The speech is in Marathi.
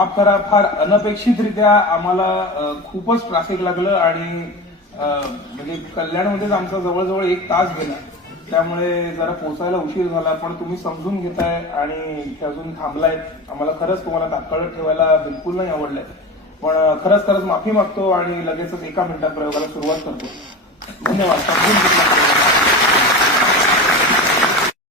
माफ करा, फार अनपेक्षितरित्या आम्हाला खूपच ट्रॅफिक लागलं आणि म्हणजे कल्याणमध्येच आमचा जवळजवळ 1 तास गेला. त्यामुळे जरा पोहोचायला उशीर झाला, पण तुम्ही समजून घेताय आणि अजून थांबलाय. आम्हाला खरंच तुम्हाला तात्काळ ठेवायला बिलकुल नाही आवडलंय, पण खरंच माफी मागतो आणि लगेचच 1 मिनिटात प्रयोगाला सुरुवात करतो. धन्यवाद. समजून घेतलं.